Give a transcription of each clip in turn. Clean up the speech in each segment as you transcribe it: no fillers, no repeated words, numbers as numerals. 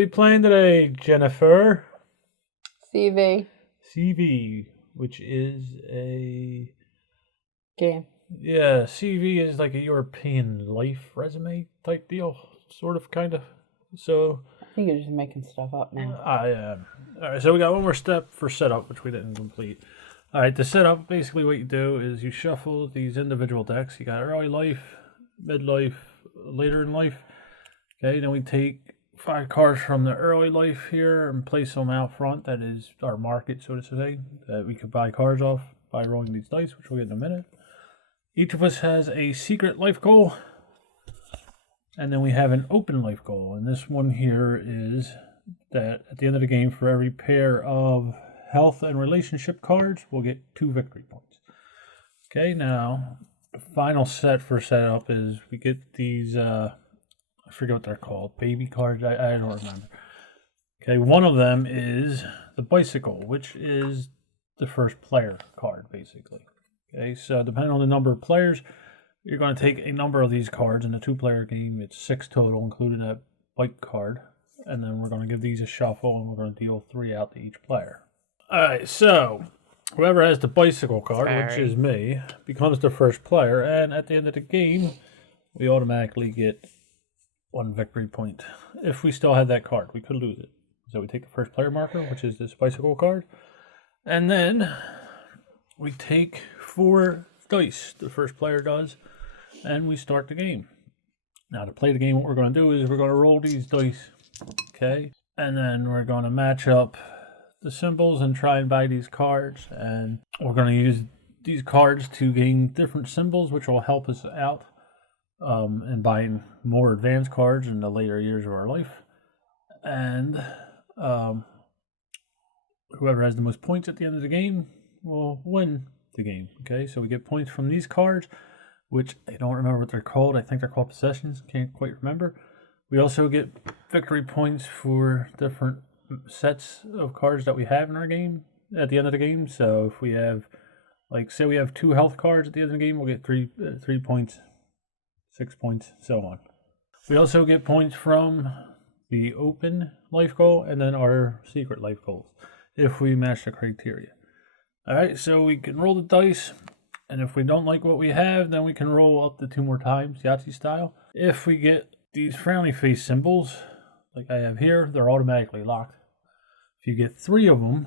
we playing today, Jennifer? CV CV, which is a game. yeah, CV is like a European life resume type deal, sort of, kind of. So I think you're just making stuff up now. I all right. So we got one more step for setup, which we didn't complete. All right, the setup, basically what you do is you shuffle these individual decks. You got early life, midlife, later in life. Okay, then we take 5 cards from the early life here and place them out front. That is our market, so to say, that we could buy cards off by rolling these dice, which we'll get in a minute. Each of us has a secret life goal, and then we have an open life goal. And this one here is that at the end of the game, for every pair of health and relationship cards, we'll get 2 victory points. Okay, now the final set for setup is we get these, I forget what they're called, baby cards, I don't remember. Okay, one of them is the bicycle, which is the first player card, basically. Okay, so depending on the number of players, you're going to take a number of these cards. In a 2-player game, it's 6 total, including that bike card. And then we're going to give these a shuffle, and we're going to deal 3 out to each player. All right, so whoever has the bicycle card, which is me, becomes the first player. And at the end of the game, we automatically get 1 victory point. If we still had that card, we could lose it. So we take the first player marker, which is this bicycle card. And then we take 4 dice, the first player does, and we start the game. Now, to play the game, what we're going to do is we're going to roll these dice, okay? And then we're going to match up the symbols and try and buy these cards. And we're going to use these cards to gain different symbols, which will help us out in buying more advanced cards in the later years of our life. And whoever has the most points at the end of the game will win the game. Okay, so we get points from these cards, which I don't remember what they're called. I think they're called possessions. Can't quite remember. We also get victory points for different sets of cards that we have in our game at the end of the game. So if we have, like, say we have 2 health cards at the end of the game, we'll get 3 points, 6 points, so on. We also get points from the open life goal and then our secret life goals if we match the criteria. All right, so we can roll the dice, and if we don't like what we have, then we can roll up to 2 more times, Yahtzee style. If we get these frowny face symbols, like I have here, they're automatically locked. If you get 3 of them,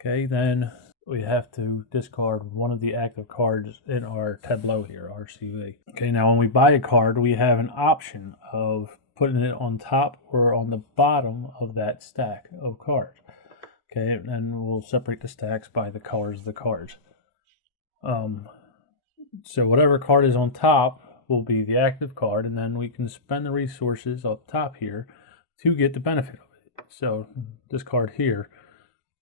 okay, then we have to discard one of the active cards in our tableau here, our CV. Okay, now when we buy a card, we have an option of putting it on top or on the bottom of that stack of cards. Okay, and we'll separate the stacks by the colors of the cards. So whatever card is on top will be the active card, and then we can spend the resources up top here to get the benefit of it. So this card here,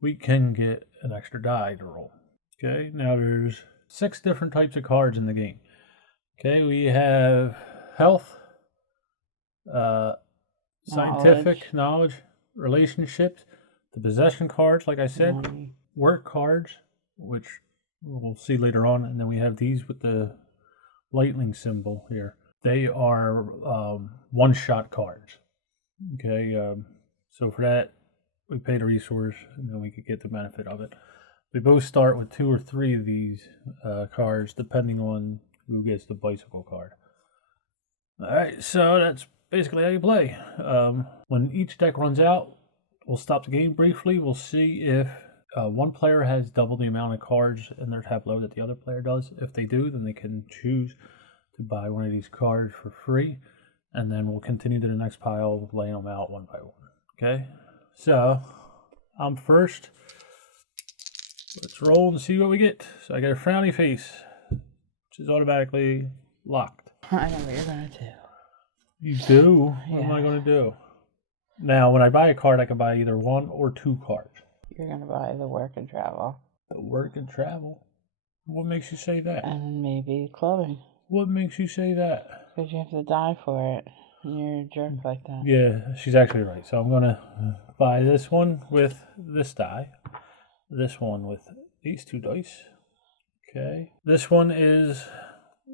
we can get an extra die to roll. Okay, now there's 6 different types of cards in the game. Okay, we have health, scientific knowledge, relationships, the possession cards, like I said, work cards, which we'll see later on, and then we have these with the lightning symbol here. They are one-shot cards. Okay, so for that, we paid a resource, and then we could get the benefit of it. We both start with 2 or 3 of these cards, depending on who gets the bicycle card. All right, so that's basically how you play. When each deck runs out, we'll stop the game briefly. We'll see if one player has double the amount of cards in their tableau that the other player does. If they do, then they can choose to buy one of these cards for free. And then we'll continue to the next pile, laying them out one by one. Okay? So, I'm first. Let's roll and see what we get. So I get a frowny face, which is automatically locked. I know what you're going to do. You do? What am I going to do? Now, when I buy a card, I can buy either 1 or 2 cards. You're going to buy the work and travel. The work and travel? What makes you say that? And maybe clothing. What makes you say that? Because you have to die for it. And you're a jerk like that. Yeah, she's actually right. So I'm going to buy this one with this die. This one with these 2 dice. Okay. This one is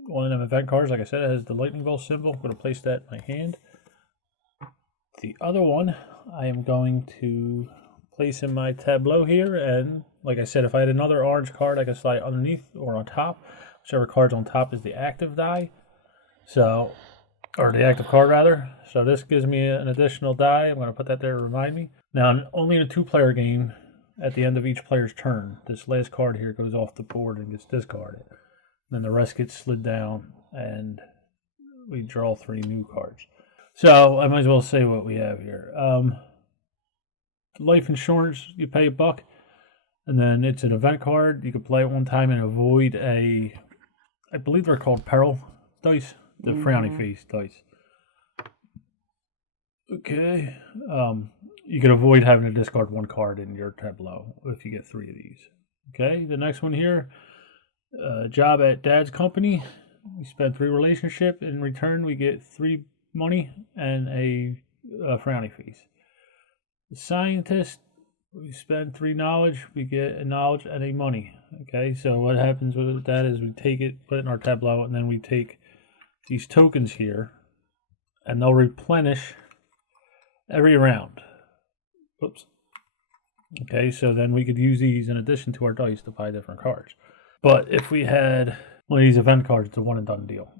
one of them event cards. Like I said, it has the lightning bolt symbol. I'm going to place that in my hand. The other one I am going to place in my tableau here, and like I said, if I had another orange card, I could slide underneath or on top. Whichever card's on top is the active die. So, or the active card rather. So this gives me an additional die. I'm going to put that there to remind me. Now, only in a 2-player game, at the end of each player's turn, this last card here goes off the board and gets discarded. Then the rest gets slid down, and we draw 3 new cards. So I might as well say what we have here. Life insurance, you pay $1, and then it's an event card. You can play it one time and avoid I believe they're called peril dice, the frowny face dice. Okay. You can avoid having to discard 1 card in your tableau if you get 3 of these. Okay, the next one here, job at Dad's company. We spend 3 relationship. In return, we get 3 money and a frowny face. The scientist, we spend 3 knowledge. We get a knowledge and a money. Okay, so what happens with that is we take it, put it in our tableau, and then we take these tokens here, and they'll replenish every round. Oops. Okay, so then we could use these in addition to our dice to buy different cards. But if we had one of these event cards, it's a one and done deal.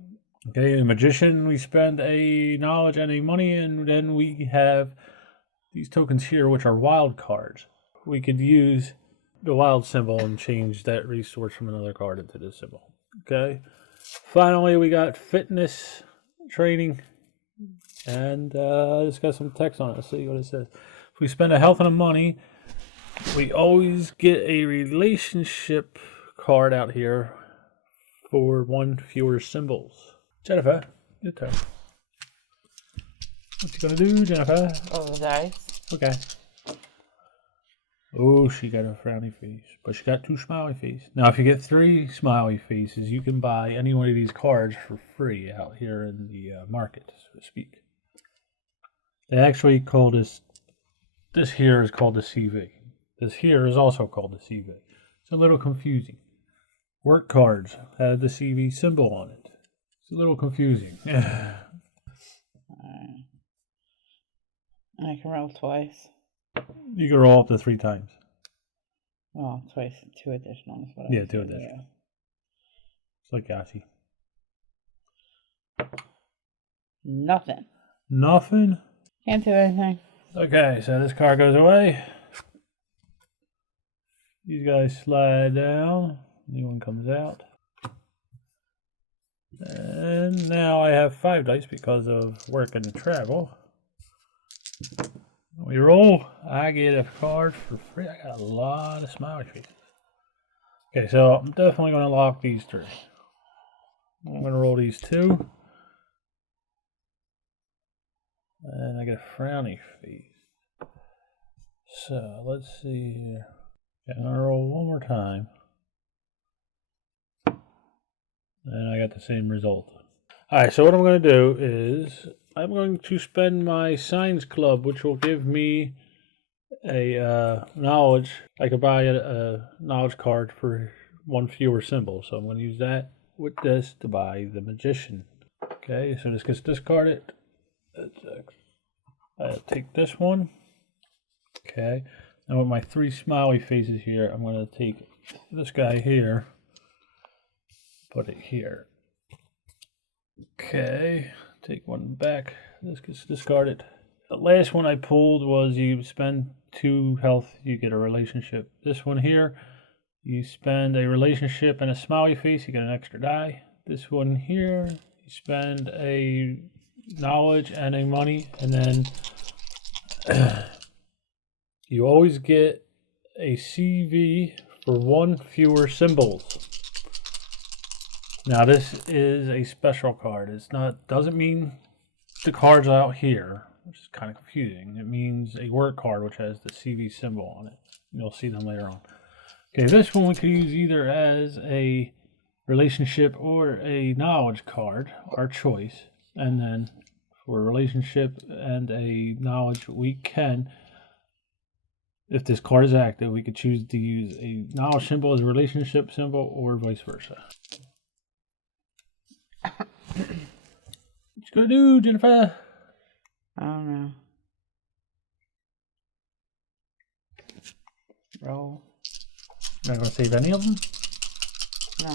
Okay, a magician, we spend a knowledge and a money, and then we have these tokens here, which are wild cards. We could use the wild symbol and change that resource from another card into this symbol. Okay, finally, we got fitness training, and it's got some text on it. Let's see what it says. If we spend a health and a money, we always get a relationship card out here for 1 fewer symbols. Jennifer, your turn. What you gonna do, Jennifer? Roll the dice. Okay. Oh, she got a frowny face, but she got 2 smiley faces. Now, if you get 3 smiley faces, you can buy any one of these cards for free out here in the market, so to speak. They actually call this here is called the CV. This here is also called the CV. It's a little confusing. Work cards have the CV symbol on it. It's a little confusing. Alright. I can roll twice. You can roll up to 3 times. Well, twice, 2 additional is what Yeah, 2 additional. It's like Yahtzee. Nothing. Nothing? Can't do anything. Okay, so this card goes away. These guys slide down. New one comes out. And now I have 5 dice because of work and travel. We roll. I get a card for free. I got a lot of smiley faces. Okay, so I'm definitely going to lock these 3. I'm going to roll these 2. And I get a frowny face. So let's see here. Okay, I'm going to roll one more time. And I got the same result. Alright, so what I'm going to do is I'm going to spend my Science Club, which will give me a knowledge. I could buy a knowledge card for 1 fewer symbol. So I'm going to use that with this to buy the Magician. Okay, so this gets discarded. I'll take this one. Okay, now with my 3 smiley faces here, I'm going to take this guy here, put it here. Okay, take one back. This gets discarded. The last one I pulled was you spend 2 health, you get a relationship. This one here, you spend a relationship and a smiley face, you get an extra die. This one here, you spend a knowledge and a money, and then you always get a CV for 1 fewer symbols. Now this is a special card. It's not, doesn't mean the cards out here, which is kind of confusing. It means a work card which has the CV symbol on it. You'll see them later on. Okay, this one we could use either as a relationship or a knowledge card, our choice. And then for a relationship and a knowledge, we can, if this card is active, we could choose to use a knowledge symbol as a relationship symbol or vice versa. What you gonna do, Jennifer? I don't know. Roll. Not gonna save any of them? No.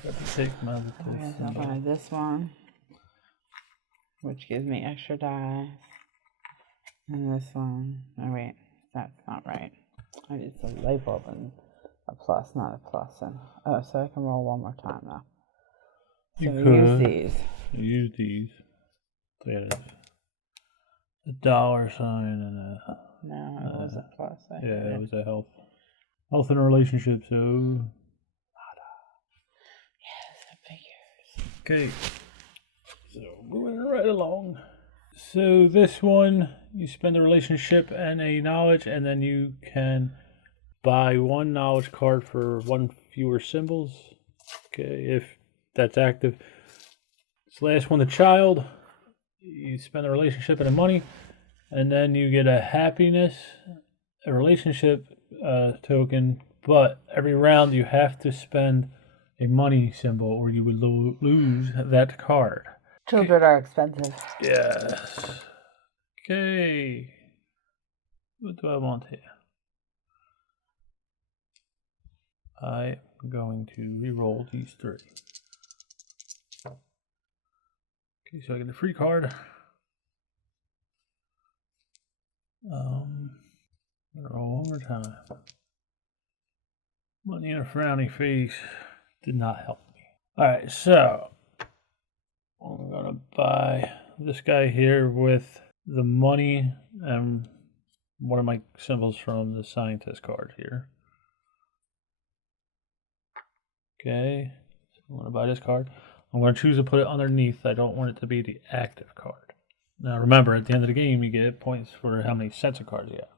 Forgot to take my I guess I'll buy this one, which gives me extra die. And this one. Oh, wait. That's not right. I need some light bulb and a plus, not a plus. And, oh, so I can roll one more time now. So You we could. use these. Use these. They had a dollar sign and a... No, it was a plus. Yeah, it was a health and relationship, so... Yes, figures. Okay, so moving right along. So this one, you spend a relationship and a knowledge, and then you can buy one knowledge card for one fewer symbols. Okay, if that's active. This last one, the child, you spend a relationship and a money, and then you get a happiness, a relationship token, but every round you have to spend a money symbol or you would lose that card. Children are expensive. Yes. Okay. What do I want here? I'm going to re-roll these three. Okay, so I get a free card. Roll one more time. Money in a frowny face did not help me. Alright, so I'm gonna buy this guy here with the money and one of my symbols from the scientist card here. Okay, so I'm gonna buy this card. I'm gonna choose to put it underneath. I don't want it to be the active card. Now remember, at the end of the game, you get points for how many sets of cards you have.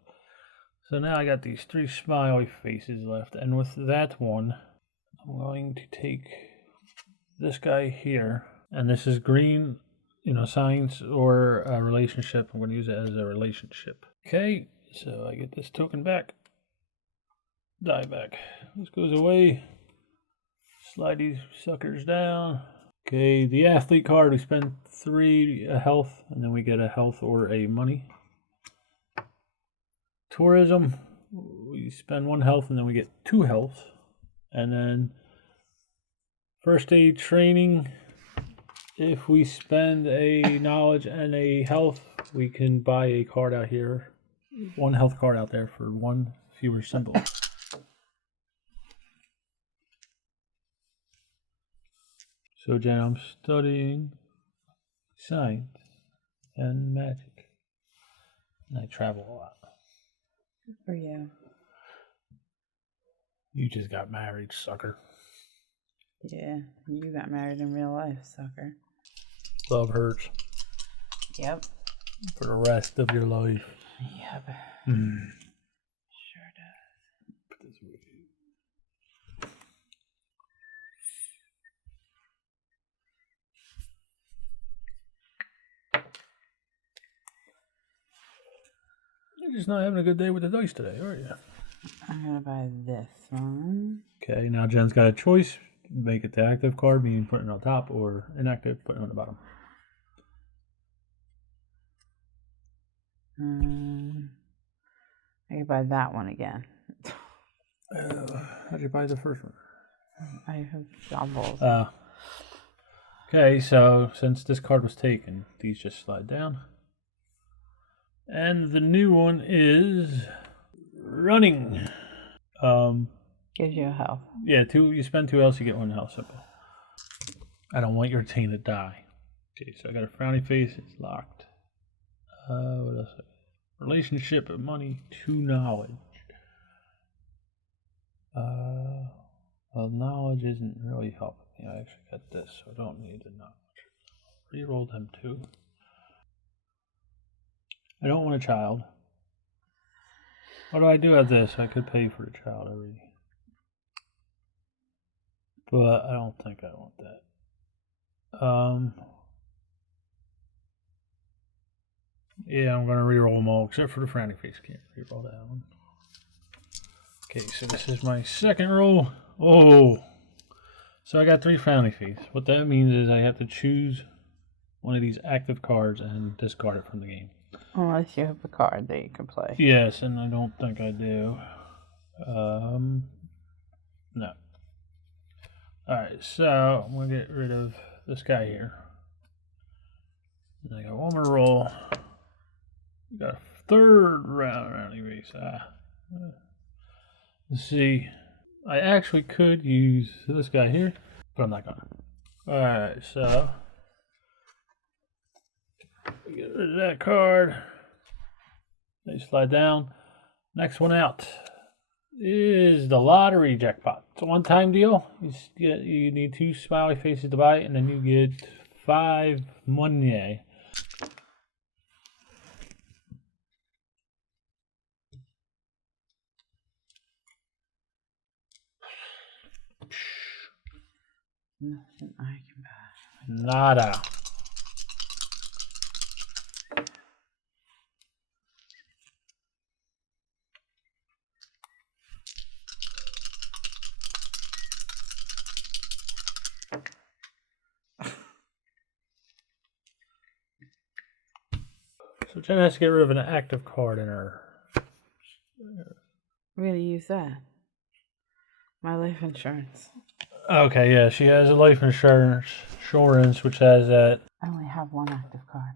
So now I got these three smiley faces left, and with that one, I'm going to take this guy here, and this is green, science or a relationship. I'm going to use it as a relationship. Okay, so I get this token back. Die back. This goes away. Slide these suckers down. Okay, the athlete card, we spend 3 health, and then we get a health or a money. Tourism, we spend 1 health, and then we get 2 health. And then first aid training, if we spend a knowledge and a health, we can buy a card out here. 1 health card out there for 1 fewer symbol. So Jen, I'm studying science and magic. And I travel a lot. Good for you. You just got married, sucker. Yeah, you got married in real life, sucker. Love hurts. Yep. For the rest of your life. Yep. Sure does. Put this away. You're just not having a good day with the dice today, are you? I'm gonna buy this one. Okay, now Jen's got a choice. Make it the active card, meaning putting it on top, or inactive, putting it on the bottom. I can buy that one again. How'd you buy the first one? I have doubles. Okay, so since this card was taken, these just slide down. And the new one is running. Gives you a health. Yeah, you spend 2 else, you get 1 health symbol. I don't want your team to die. Okay, so I got a frowny face, it's locked. What else? Relationship, money, 2 knowledge. Well, knowledge isn't really helping me. I actually got this, so I don't need the knowledge. Reroll them 2. I don't want a child. What do I do with this? I could pay for the child already. But I don't think I want that. Yeah, I'm going to reroll them all, except for the frowny face. Can't reroll that one. Okay, so this is my second roll. Oh! So I got 3 frowny face. What that means is I have to choose one of these active cards and discard it from the game. Unless you have a card that you can play. Yes, and I don't think I do. No. Alright, so I'm gonna get rid of this guy here. And I got one more roll. We got a third round erase. Let's see. I actually could use this guy here, but I'm not gonna. Alright, so get rid of that card. They slide down. Next one out is the lottery jackpot. It's a one-time deal. You need 2 smiley faces to buy it, and then you get 5 money. Nothing I can buy. Nada. So Jen has to get rid of an active card in her. I'm gonna use that. My life insurance. Okay, yeah, she has a life insurance, which has that I only have one active card.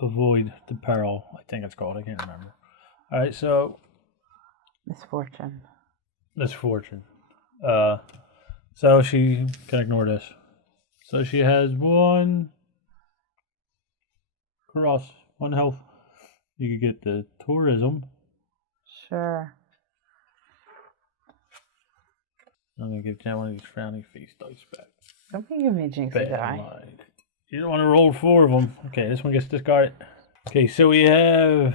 avoid the peril. I think it's called. I can't remember. All right, so Misfortune. misfortune. So she can ignore this. So she has 1 cross, 1 health. You could get the tourism. Sure. I'm gonna give Jen one of these frowny face dice back. Don't be giving me jinx Bad die. mind. You don't want to roll 4 of them. Okay, this one gets discarded. Okay, so we have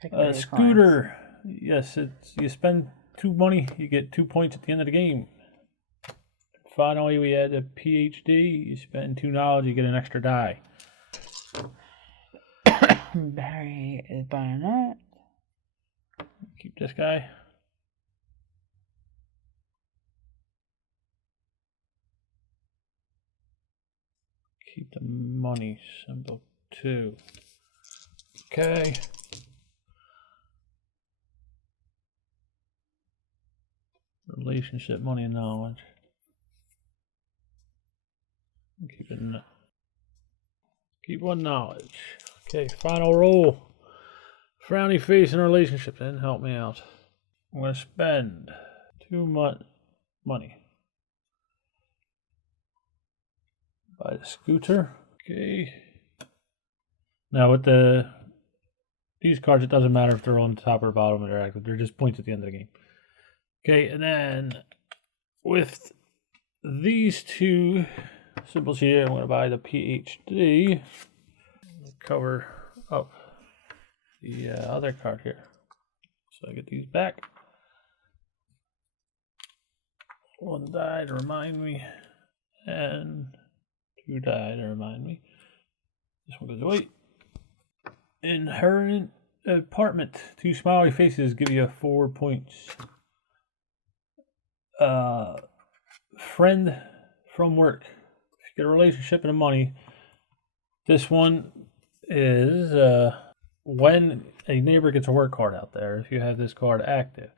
Pick one a of your scooter. Yes, you spend 2 money, you get 2 points at the end of the game. Finally, we had a PhD. You spend 2 knowledge, you get an extra die. cards. Barry is buying it. Keep this guy. Keep the money symbol too. Okay. Relationship, money, and knowledge. Keep 1 knowledge. Okay, final roll. Frowny face and relationship. Then help me out. I'm gonna spend 2 money. Buy the scooter. Okay. Now with these cards, it doesn't matter if they're on the top or bottom or they're active. They're just points at the end of the game. Okay, and then with these 2 symbols here, I'm going to buy the PhD. Cover up the other card here. So I get these back. 1 die to remind me, and 2 die to remind me. This one goes away. Inherent apartment. 2 smiley faces give you 4 points. Friend from work. If you get a relationship and a money, this one is when a neighbor gets a work card out there. If you have this card active,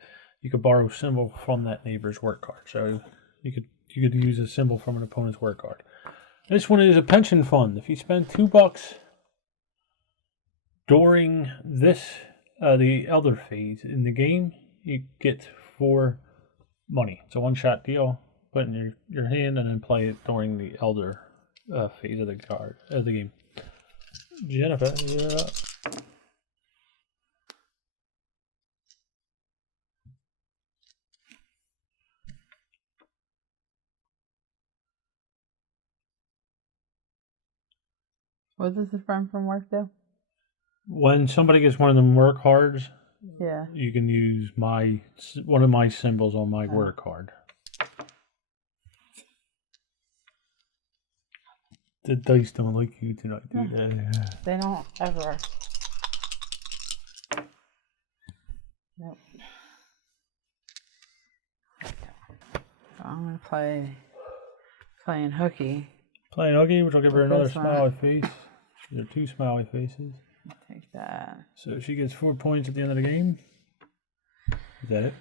you could borrow a symbol from that neighbor's work card. So you could use a symbol from an opponent's work card. This one is a pension fund. If you spend $2 during this the elder phase in the game, you get 4 money. It's a 1-shot deal. Put in your hand and then play it during the elder phase of the game. Jennifer, you're up. What does the friend from work do? When somebody gets one of them work cards, Yeah. you can use one of my symbols on my work card. The dice don't like you tonight, do they? They don't ever. Nope. So I'm gonna playing hooky. Playing hooky, which will give her With another this one. smiley face. There are 2 smiley faces. that. So she gets 4 points at the end of the game. Is that it?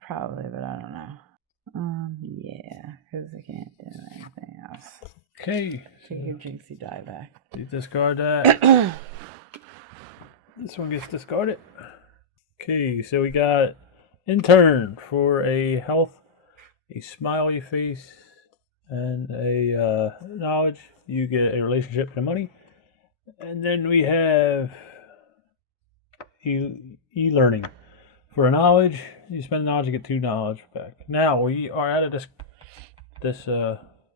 Probably, but I don't know. Yeah, because I can't do anything else. Okay. Take your Jinxie die back. You discard that. This one gets discarded. Okay, so we got intern for a health, a smiley face, and a knowledge. You get a relationship and money. And then we have e-learning. For a knowledge, you spend knowledge, you get 2 knowledge back. Now we are out of this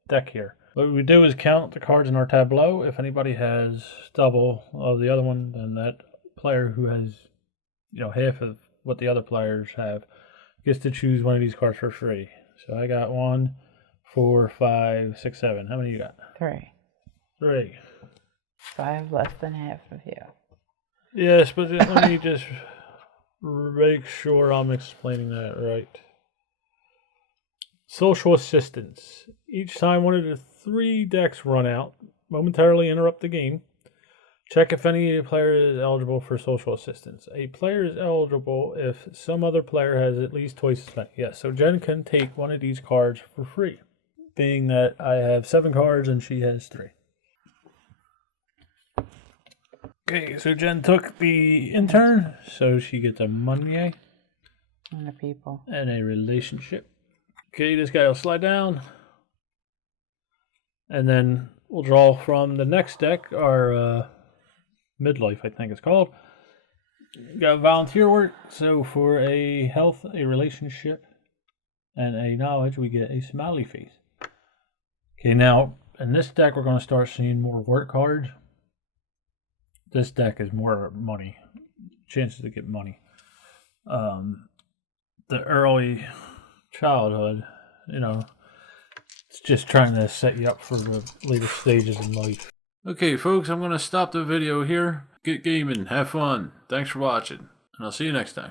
deck here. What we do is count the cards in our tableau. If anybody has double of the other one, then that player who has, half of what the other players have gets to choose one of these cards for free. So I got 1, 4, 5, 6, 7. How many you got? 3. 3. 5 less than half of you. Yes, but let me just make sure I'm explaining that right. Social assistance. Each time one of the 3 decks run out, momentarily interrupt the game. Check if any player is eligible for social assistance. A player is eligible if some other player has at least twice as many. Yes, so Jen can take one of these cards for free, being that I have 7 cards and she has 3. Okay, so Jen took the intern, so she gets a money And the people. and a relationship. Okay, this guy will slide down. And then we'll draw from the next deck, our midlife, I think it's called. Got volunteer work, so for a health, a relationship, and a knowledge, we get a smiley face. Okay, now, in this deck, we're going to start seeing more work cards. This deck is more money, chances to get money. The early childhood, it's just trying to set you up for the later stages in life. Okay, folks, I'm going to stop the video here. Get gaming, have fun. Thanks for watching, and I'll see you next time.